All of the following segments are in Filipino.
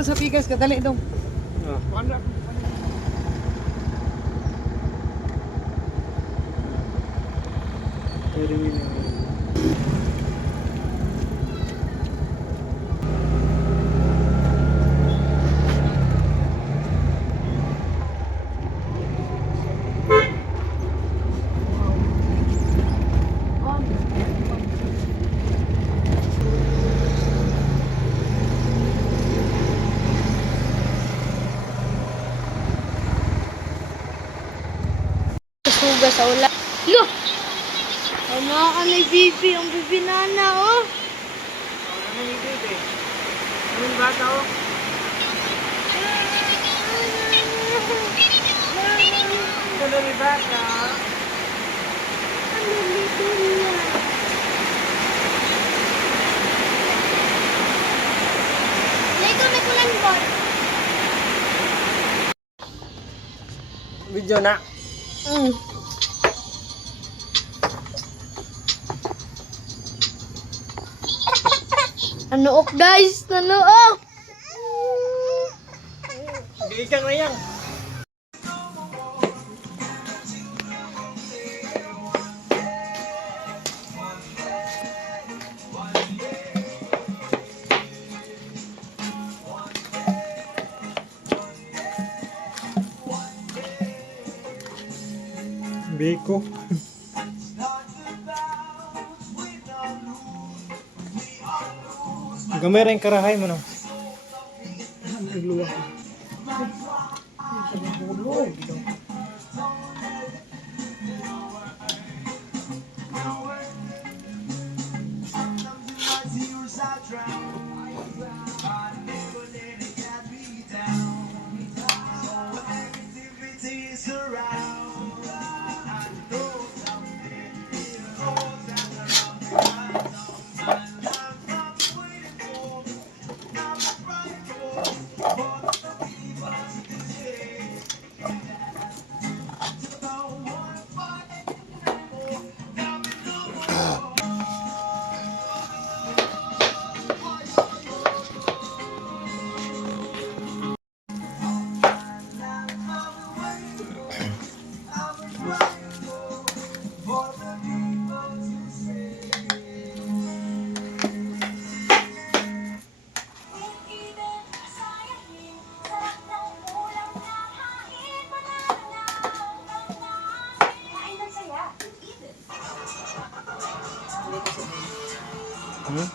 Sa pigas ka dali dong. Ah. Wala. Terminal. Suga sa ulan. Lo! Ano ka ni Bibi? Ang Bibi nana, oh. Ano ni bebe? Anong bata oh? Ano ni bata? Ano nito niya? Lego, may kulang ball. Video na. Mm. Nanuok guys, nanuok. Bigang na yan. Gamay rin karahay mo no. Nagluwa. Hmm?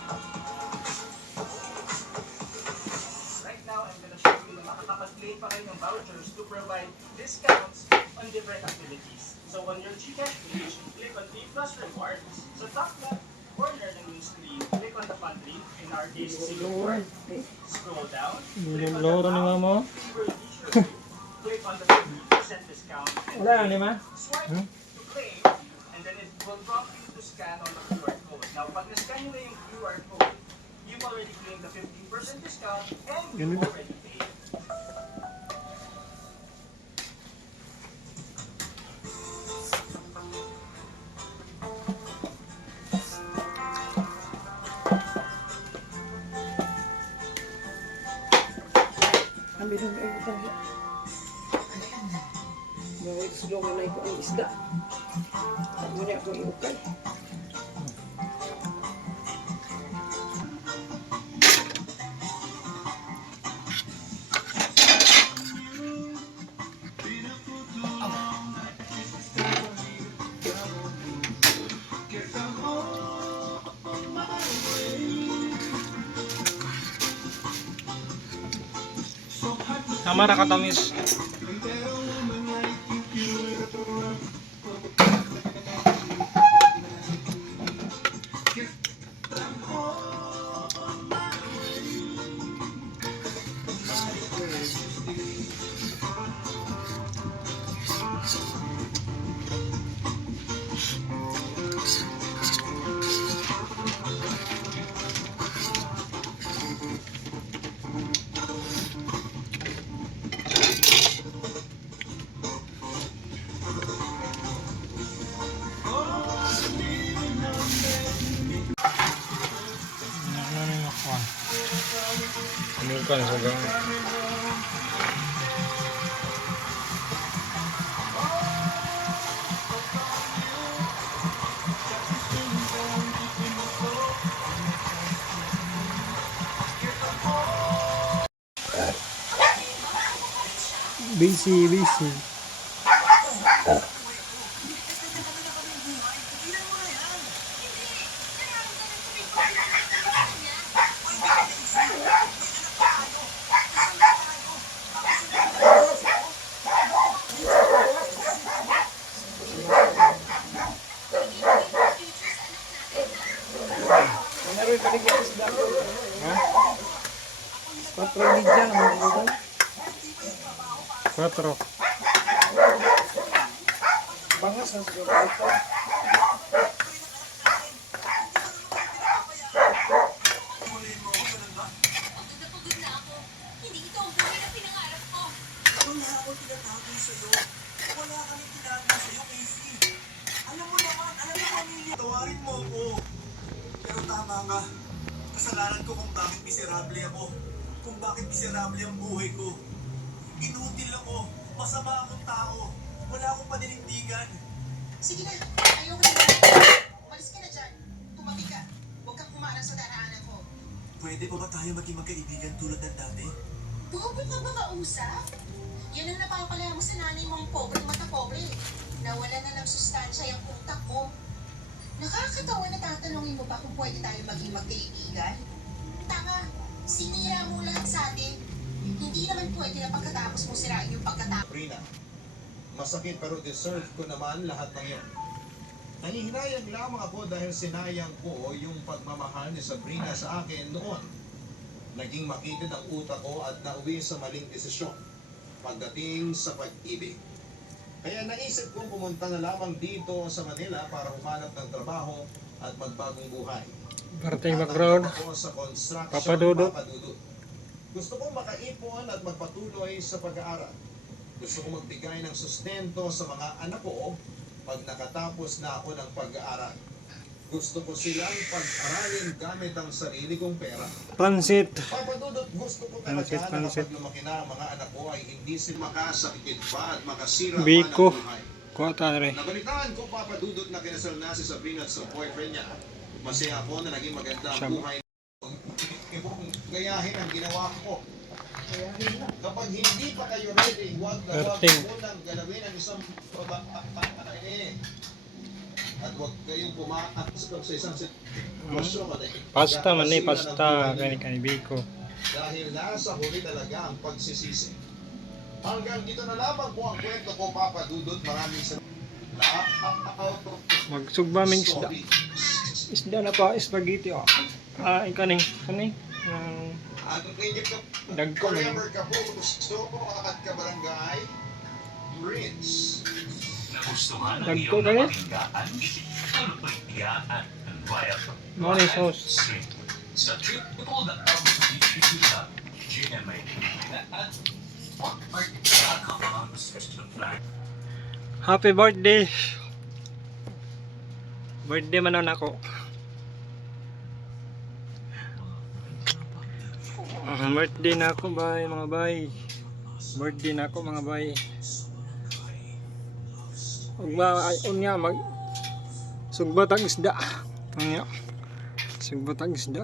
Right now, I'm going to show you na makakapag-claim pa kayo ng vouchers to provide discounts on different activities. So on your Gcash page, click on Pay Plus Rewards. Sa top left corner ng yung screen, click on the link. In our case, Luwan. scroll down. Yung loro ni Kami dong ay utang. Gawin sulong na ito ang isda. Muna ako iukay. Tama ra katamis. Busy, метров Masama akong tao. Wala akong paninindigan. Sige na, ayoko na. Umalis ka na dyan. Tumabi ka. Huwag kang kumarang sa daraanan ko. Pwede pa ba tayo maging magkaibigan tulad ng dati? Bobo ka ba kausap? Yan ang napapalaya mo sa nanay mong pobre mata pobre. Nawala na ng sustansya yung utak mo. Nakakatawa na tatanungin mo pa kung pwede tayo maging magkaibigan? Tanga, sinira mo lahat sa atin. Hindi naman pwede na pagkatapos mo sirain yung pagkatapos. Sabrina, masakit pero deserve ko naman lahat ng yon. Nangihinayang lamang ako dahil sinayang ko yung pagmamahal ni Sabrina sa akin noon. Naging makitid ang utak ko at nauwi sa maling desisyon pagdating sa pag-ibig. Kaya naisip kong pumunta na lamang dito sa Manila para humanap ng trabaho at magbagong buhay. Parting background. Tatanggap ako Gusto kong makaipon at magpatuloy sa pag-aaral. Gusto kong magbigay ng sustento sa mga anak ko pag nakatapos na ako ng pag-aaral. Gusto ko silang pag-aralin gamit ang sarili kong pera. Pansit. Papadudot, gusto ko Pansit, talaga na pansit. kapag lumaki na ang mga anak ko ay hindi sila makasakit pa at makasira Biko. pa ng buhay. Kuha re. Nabalitaan ko papadudot na kinasal na si Sabrina at sa boyfriend niya. Masaya ako na naging maganda ang buhay. Gayahin ang ginawa ko. Kapag hindi pa kayo ready, huwag na huwag munang galawin ang isang babae. At huwag kayong pumaak sa isang sitwasyon. na Pasta man eh, pasta. Kani niyo. kani biko. Dahil nasa huli talaga ang pagsisisi. Hanggang dito na lamang po ang kwento ko, Papa Dudut. Maraming salamat. Magsugba ming isda. Isda na pa, spaghetti oh. Ah, kaning, kaning. Kayo ka? dagko man. Forever ka po. Gusto ko. Nagustuhan ang sauce. sa partner.com Happy birthday. Birthday man na ako. Birthday na ako, bay, mga bay. Birthday na ako, mga bay. Ug ba ay unya mag sugbatang isda. Unya. Sugbatang isda.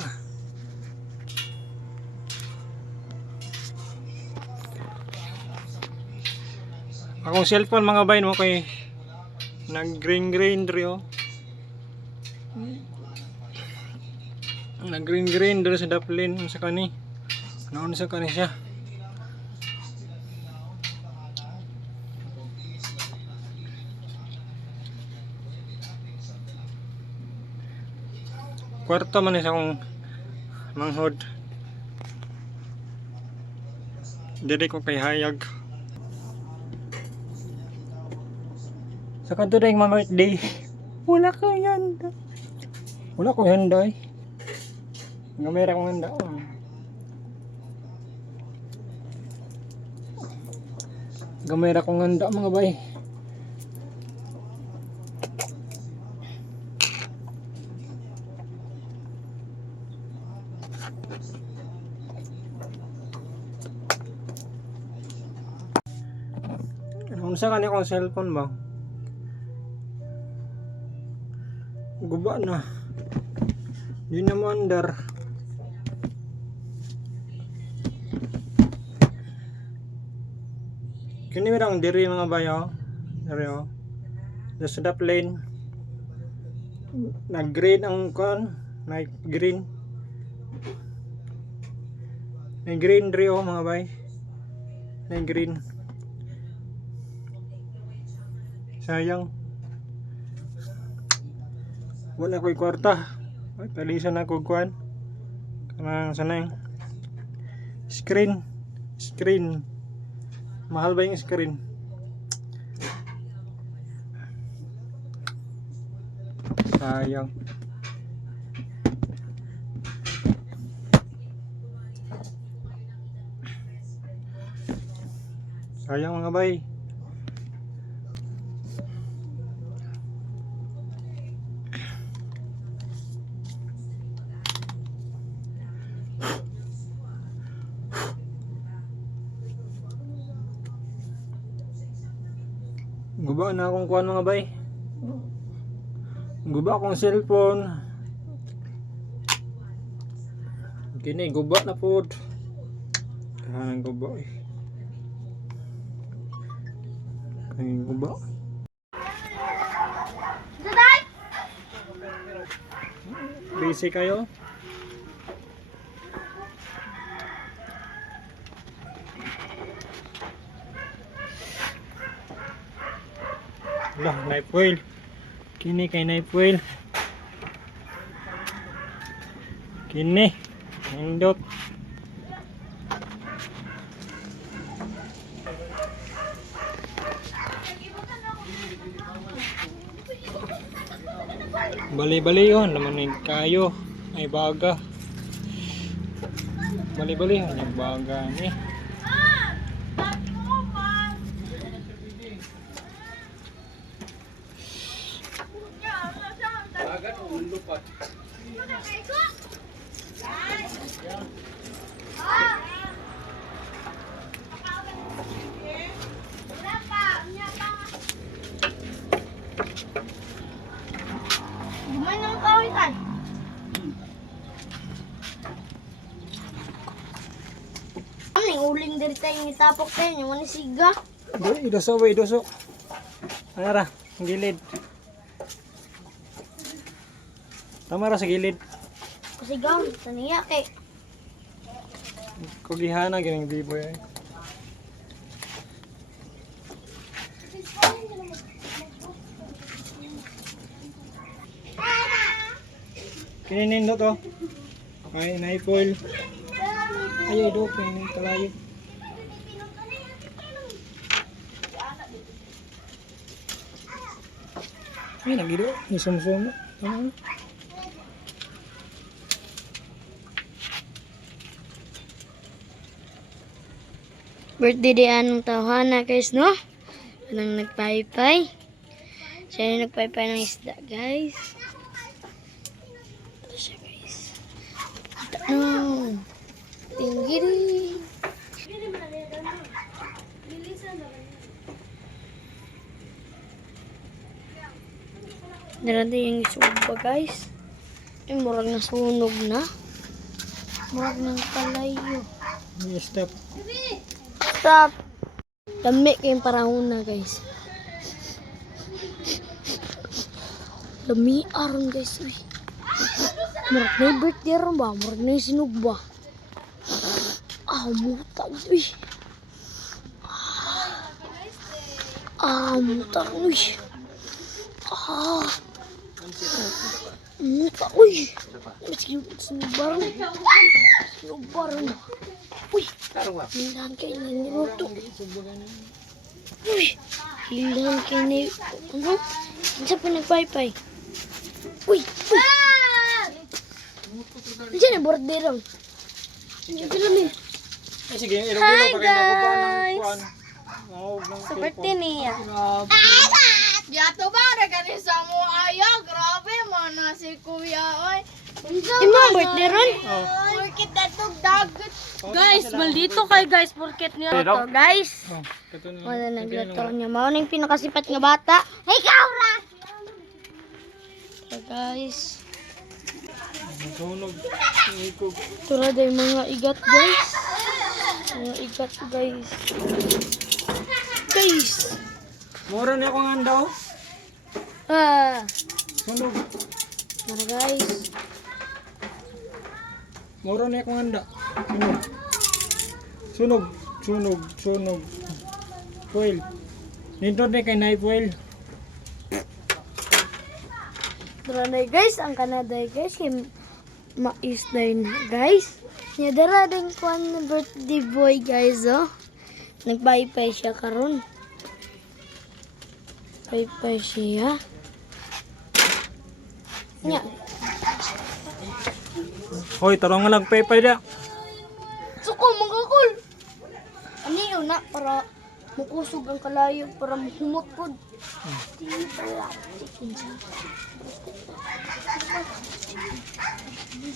Akong cellphone mga bay mo kay nag green green drio. Nag green green dito sa daplin sa kani. Naon sa kani siya. Kwarta man ni sa akong manghod. Dili ko kay hayag. Sa kanto na birthday. Wala kang handa. Wala kong handa eh. Gamera kong handa. Oh. gamay ra kong handa mga bay. Unsa kani kong cellphone ba? Guba na. Yun na mo Kini mirang diri mga bayo. Diri oh. The sedap lane. Nag-green ang kon. Nag-green. Nag-green diri oh mga bay. Nag-green. Sayang. Wala ko'y kwarta. Ay, palisan ako kuan. Kanang sanay. Screen. Screen. Mahal ba yung screen? Sayang. Sayang mga bay. Guba na akong kuan mga bay. Guba akong cellphone. Kini guba na pod. Kanang guba eh. Kanang guba. Busy kayo? Lah, knife oil. Kini kay knife oil. Kini. Indot. Bali-bali yun. Naman yung kayo. Ay baga. Bali-bali yun. Yung baga ni. Gumay ng kawitan. Ano uling diri tayo itapok tayo yung mga siga. Dili, idoso ba, idoso. Ano ra? Gilid. Tama ra sa gilid. Kusigaw, taniya kay Kugihana ganing bibo eh. Kininin do to. Ay, naipol. Ayaw do, kinin kalayo. Ay, nagido. Isumsum. Ano? Birthday di anong tawhana guys no? Anong nagpaypay. Siya yung nagpaypay ng isda guys. Ito siya guys. Ito no. Tinggiri. Narada yung isuba guys. Ay, murag na sunog na. Murag ng kalayo. May step. Stop. Lami kayong parahon na guys. Lami aron guys. Uy. Murag yung birthday ron ba? Murag na sinog ba? Ah, muta. Uy. Ah, muta. Uy. Ah. Muta. Uy. Sinog sinog ba ron? Sinog ba ron? Uy. Hilang kayo ni Niruto. Uy. Hilang kayo ni... Ano? Ano pa nagpaypay? Uy. Uy. Diyan na border ron. Diyan lang eh. Ay, sige, ilog-ilog pa kayo ng ng Sa birthday niya. Yato ba na sa mo ayaw? Grabe mo na si Kuya oy. Imong birthday ron? Oh. Porkit na dagat Guys, maldito kay guys, porket niya to, guys. Kato na. Wala nagluto niya. Mao na yung pinakasipat nga bata. Ikaw ra! So, guys. Tura day mga igat, guys. Mga igat, guys. Guys! Mura na akong handa oh. Ah! Sunog. Tara, guys. Mura na akong handa. Sunog. Sunog. Sunog. Sunog. Foil. Nito na kay knife foil. Tara na, guys. Ang Canada, guys. Yung mais na guys. Nya dara din ko ang birthday boy, guys, oh. Nagbaypay siya karon. Baypay siya. Nya, Hoy, tarong nga lang pepay da. Suko, magkakul! Ano yun na, para makusog ang kalayo, para mahumot po. Di pala, chicken siya.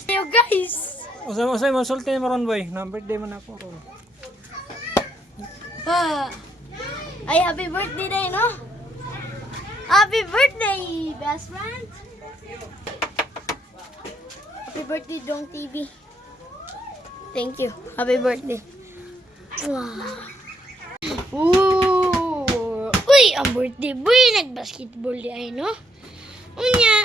Yo guys! Usay usay mo sulti mo ron boy. Na birthday man ako ron. Ah, ay, happy birthday day, no? Happy birthday, best friend! Happy birthday, Dong TV. Thank you. Happy birthday. Wow. Ooh. Uy, ang birthday boy. Nag-basketball di ay, no? Unya.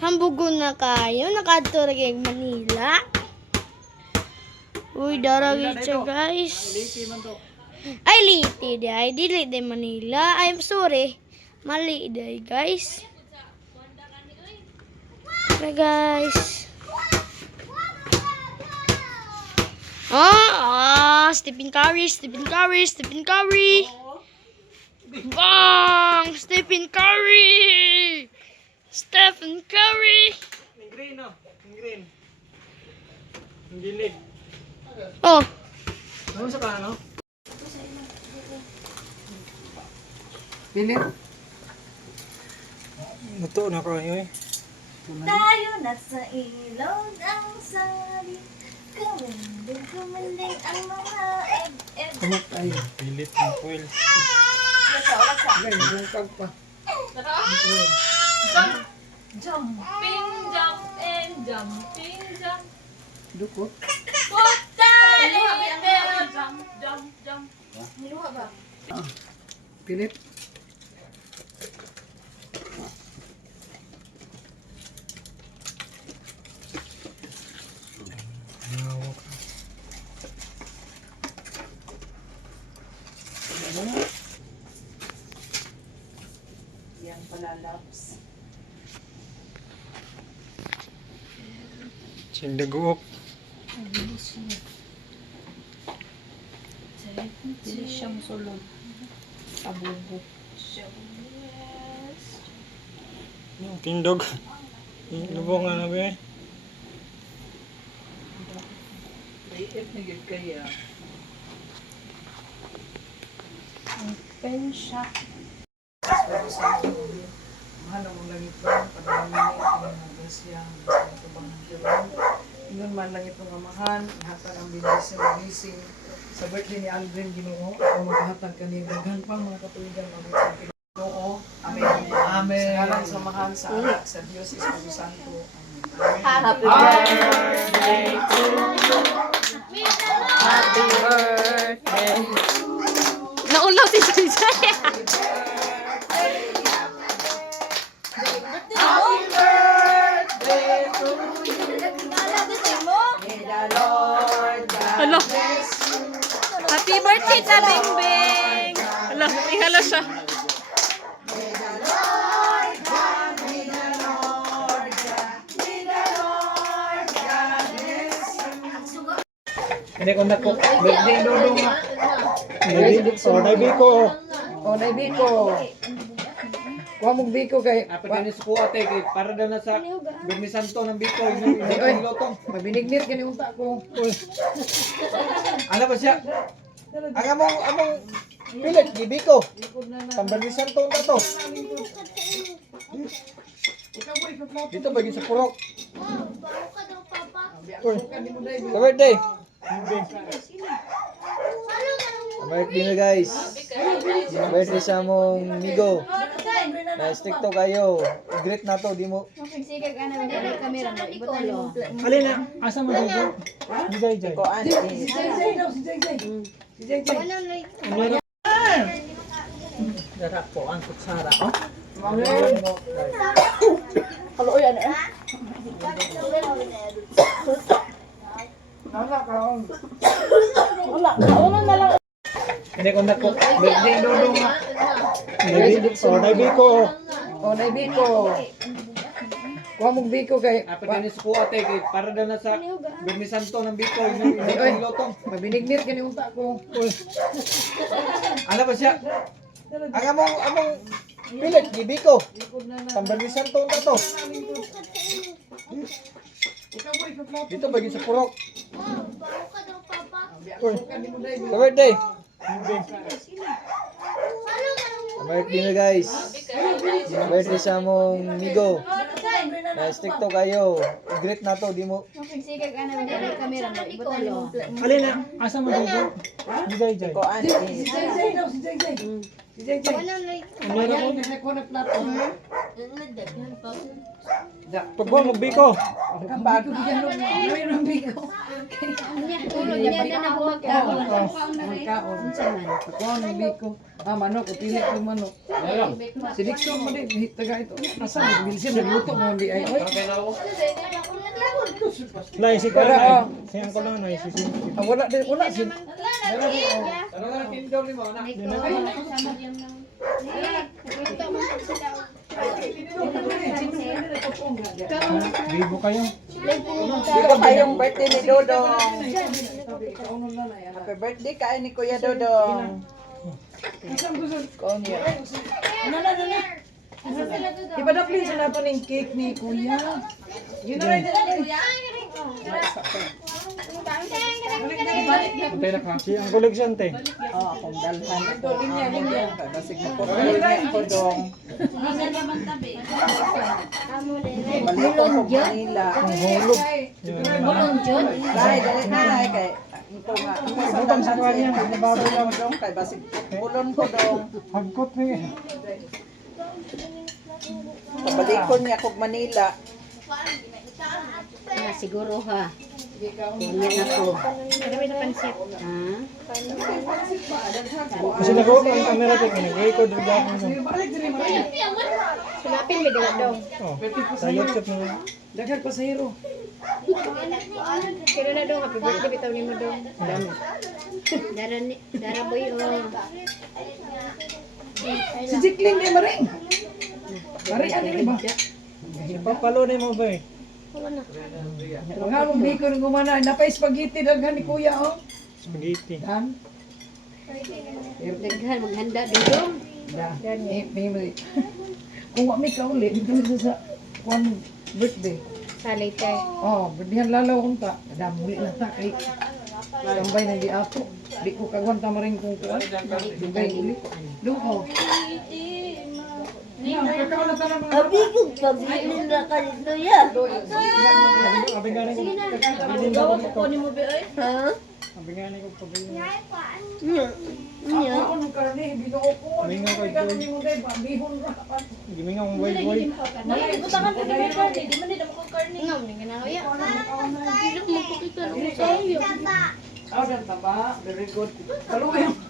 Hambugo na kayo. Nakadto ra kay Manila. Uy, daragit siya, guys. Ay, liti di ay. Dili di Manila. I'm sorry. Mali di guys. Tara, guys. Ah, ah, Stephen Curry, Stephen Curry, Stephen Curry. Bang! Stephen Curry! Stephen Curry! Green no. Ning green. Ang gilid. Oh, Ano sa kano? Pili. Nato na kayo eh. Tayo na sa ilog ang sari. Kuminding, kuminding ang mga ed-ed. Kamot tayo. Pilit ng foil. Guys, bungkag pa. Jumping, jump, and jumping, jump. Dukot. Tayo, pero jump, jump, jump. Pilit. Yan pala, loves. Sindaguok. Dili siyang sulod. Abubo. Tindog. Lubong nga na ba eh. Liit na yun kaya. Pen siya. Mahal ang langit ba? Pagdami niya, pinagas siya. Basta ito bang hiram. Ingon man lang itong amahan. Hatag ang binising, binising. Sa birthday ni Aldrin Ginoo, ako maghahatag ka niya. Daghan pa mga katuligan. Mga sa Ginoo. Amen. Amen. Sa ngalan sa mahal sa anak, sa Diyos, Espiritu Santo. Amen. Happy birthday to you. Happy birthday. Naulaw si Jay. Hello. Happy birthday sa Bingbing. Hello, ihalo siya. Hindi ko na ko. Birthday dodo nga. Oh, naibi ko. O, na biko. Kuha mong biko kay... Apat din ko ate kay para daw na sa Birni Santo ng Biko yung Ay, oy. yung lotong. Mabinignir ka ni unta ko. Ano ba siya? Ang among among pilit di Biko. Pang Birni Santo na to. Dito bagi sa purok. Sa birthday. Birthday na guys. Birthday sa mong migo. Na stricto kayo. Greet na to, di mo. Sige ka na ng camera mo. Ibutan mo. Alin na? Asa mo dito? Jay, Jay. Si Jay Jay daw, si Jay Jay. Si Jay Jay. Wala like. Dara po ang kutsara. Oh. Hindi ko na ko. Birthday dodo nga. Oh, naibi ko. O, na biko. Kuha mong biko kay... Apat na sa kuha kay para daw na sa Birni Santo ng Biko yung Oy. yung lotong. Mabinignir ka ni unta ko. Ano ba siya? Ang among among pilit di Biko. Pang Birni Santo na to. Dito bagi sa purok. Uy. Sa birthday. Birthday na guys. Birthday sa mong migo. Na stricto kayo. Greet na to, di mo. Sige ka na ng camera mo. Ibutan mo. Alin na? Asa mo dito? Jay, Jay. Si Jay Jay daw, si Jay Jay. Si Jay Jay. Wala like. Ayan, nakuha na plato. Pagbuha mo biko. Biko bigyan mo. Gawin ang biko. Tulog niya na na buwag ka. Kaon ng biko. Ah, manok. Pili ko manok. Si Dixon mo din. Taga ito. Asa? Bilsin. Nagluto mo. Hindi ay. Lai si oh. na. Siyang ko lang na si si. Ah, wala din. Wala. Si, Ano nga na? Bibo kayo. Dito kayong birthday ni Dodong. na na. Happy birthday kay ni Kuya Dodong. Konya. Ipadapin sila pa ng cake ni Kuya. Yun na rin. Pantay na ka. Si ang koleksante. Oh, akong dalhan. Ito, linya, linya. Basig mo po. Ko dong. Balik ko Manila. Ang hulog. Bulong Jun. Dai, dali na ay kay ito nga. Butang sa kanya. Nababoy lang. Dong kay basig bulon ko dong. Hagkot ni. Pabalikon niya kog Manila. Ah, siguro ha. Ganyan ako. Dami na pansit. Ha? Kasi nako ang camera ko nag-record ug ako. Sulapin mo dila daw. Oh. Sa YouTube mo. Daghag pasahero. Kira na daw. Happy birthday. Bitaw ni mo daw. Dami. Dara, ni- dara boy oh. Si Jikling ni Maring. Maring, ano ba? Papalo ni mo ba eh? Nga mong biko ng gumana. Napay spaghetti daghan ni Kuya, oh. Spaghetti. Dan. Daghan, maghanda din dong. Da. Eh, may may. Kung wa may kauli, dito na sa one birthday. Sa later. Oh, birthday lalaw kung ta. Da muli na ta kay. Tambay na di ako. Di ko kagwan ta maring kung kuan. Dugay uli. Duho. Kakaon na ng mga Pabilin na ka dito ya. Ni ko. Abi din ako ko. Ha? Abi nga ni ko pabili. Ako nung karne, binuo ko. Kay Ikaw Joy. ni mo day, bihon ra. Gimi nga ang boy boy. Ingam ni ganawa ya. Ah, ganda ba? Very good. Kaluwi.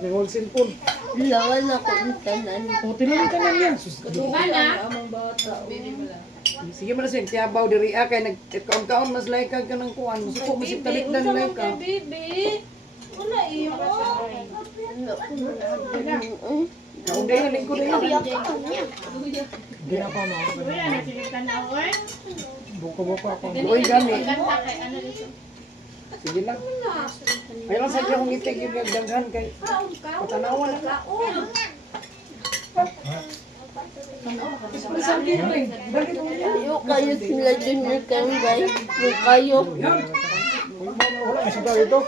May whole cellphone. Lawan ako ng tanan. O, tinulong ka lang yan. Sus, Sige mo na siya, tiyabaw diri ah, kay nag kaon-kaon mas like ka ng kuan. Musuko mo si talikdan like ka. Kaunday na lingkod na yun. Di na pa mo. Buko-buko ako. Uy, gani. Sige lang. Ay lang sa akong itig yung daghan kay patanawan na. Yung kayo sila na kambay. Yung kayo. Wala kasi daw ito.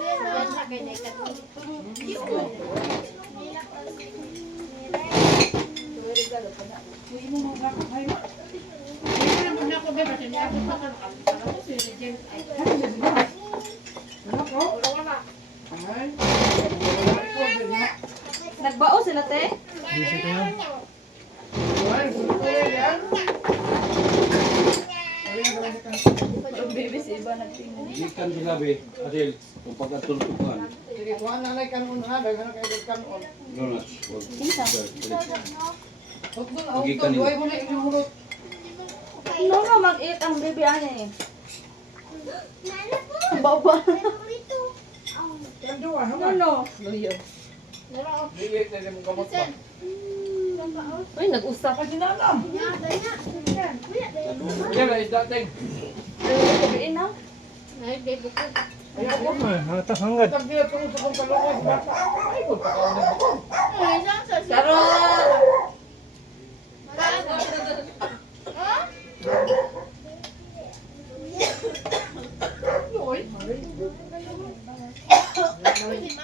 ako, bebe. Ako ka. Ay. Nagbao sila, te? Busy ko yan. Ay, gusto yan. Ang ka. Baby si iba nagtingin. Ikan sinabi, Adel, kung pagkatulungan. Sige, kuha na lang kanon ha. Daghan kayo kanon. Huwag mo na inuhulot. No, no, mag-eat ang baby ani. Baba. Kando ah, No, no. Luyo. Dili, dili mo gamot ba? Uy, nag-usap pa din alam. Yan, is that thing. Gabiin na. Ay, bebe ko. Ako. Hatas hanggat. Tag nila tulong sa kong kalungan. Bata. Ay, magpakaon na ko. Ay, saan sa siya? Karon. Uy. Uy,